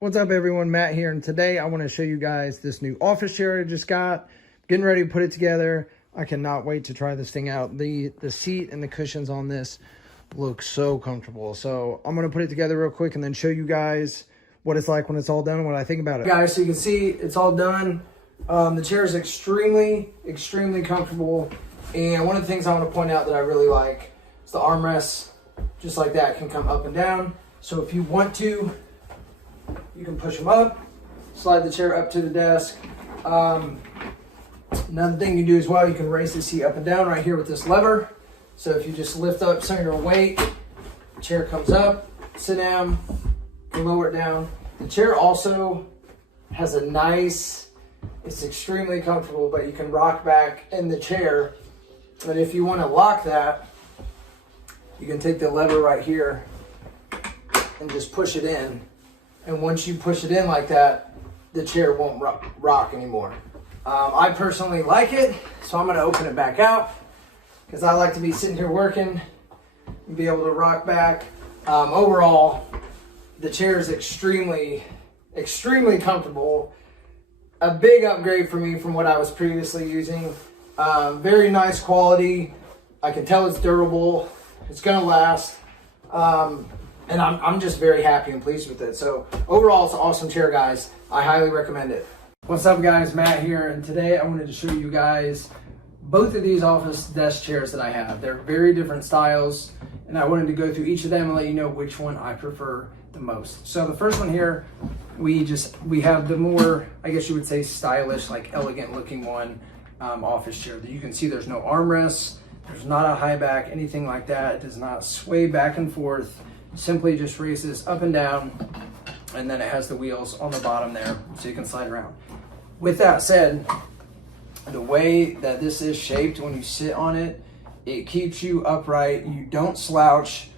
What's up everyone, Matt here, and today I want to show you guys this new office chair I just got. Getting ready to put it together. I cannot wait to try this thing out. The seat and the cushions on this look so comfortable. So I'm going to put it together real quick and then show you guys what it's like when it's all done and what I think about it. Guys, so you can see it's all done. The chair is extremely comfortable. And one of the things I want to point out that I really like is the armrests, just like that, can come up and down. So if you want to, you can push them up, slide the chair up to the desk. Another thing you do as well, you can raise the seat up and down right here with this lever. So if you just lift up some of your weight, the chair comes up, sit down, you lower it down. The chair also has a nice, it's extremely comfortable, but you can rock back in the chair. And if you want to lock that, you can take the lever right here and just push it in. And once you push it in like that, the chair won't rock anymore. I personally like it, so I'm going to open it back out because I like to be sitting here working and be able to rock back. Overall, the chair is extremely comfortable. A big upgrade for me from what I was previously using. Very nice quality. I can tell it's durable. It's going to last. And I'm just very happy and pleased with it. So overall, it's an awesome chair, guys. I highly recommend it. What's up, guys? Matt here, and today I wanted to show you guys both of these office desk chairs that I have. They're very different styles, and I wanted to go through each of them and let you know which one I prefer the most. So the first one here, we have the more, I guess you would say, stylish, like elegant looking one, office chair. You can see there's no armrests, there's not a high back, anything like that. It does not sway back and forth. Simply just raises up and down, and then it has the wheels on the bottom there so you can slide around. With that said, the way that this is shaped, when you sit on it, it keeps you upright, you don't slouch,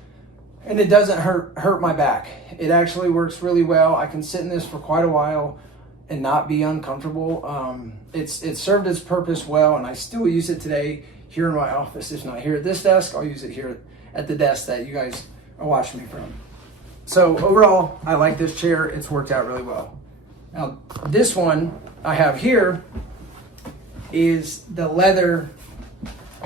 and it doesn't hurt my back. It actually works really well. I can sit in this for quite a while and not be uncomfortable. It's served its purpose well, and I still use it today here in my office. If not here at this desk, I'll use it here at the desk that you guys are watching me from. So overall, I like this chair. It's worked out really well. Now, this one I have here is the leather,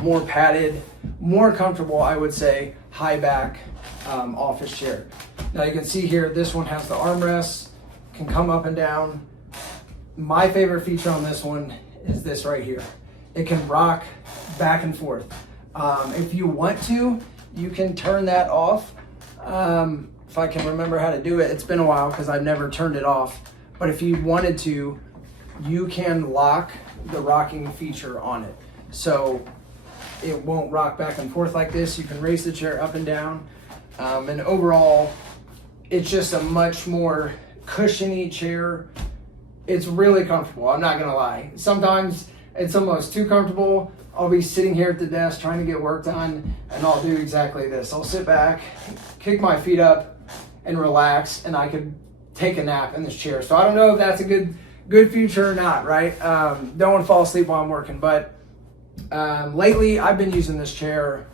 more padded, more comfortable, I would say, high back office chair. Now you can see here, this one has the armrests, can come up and down. My favorite feature on this one is this right here. It can rock back and forth. If you want to, you can turn that off. If I can remember how to do it, it's been a while because I've never turned it off. But if you wanted to, you can lock the rocking feature on it. So it won't rock back and forth like this. You can raise the chair up and down. And overall, it's just a much more cushiony chair. It's really comfortable, I'm not gonna lie. Sometimes it's almost too comfortable. I'll be sitting here at the desk trying to get work done, and I'll do exactly this. I'll sit back, kick my feet up, and relax, and I could take a nap in this chair. So I don't know if that's a good feature or not, right? Don't want to fall asleep while I'm working, but lately I've been using this chair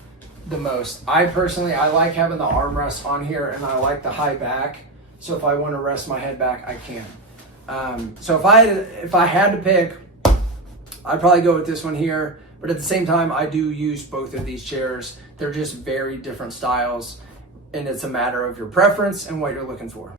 the most. I like having the armrests on here, and I like the high back. So if I want to rest my head back, I can. So if I had to pick, I'd probably go with this one here. But at the same time, I do use both of these chairs. They're just very different styles, and it's a matter of your preference and what you're looking for.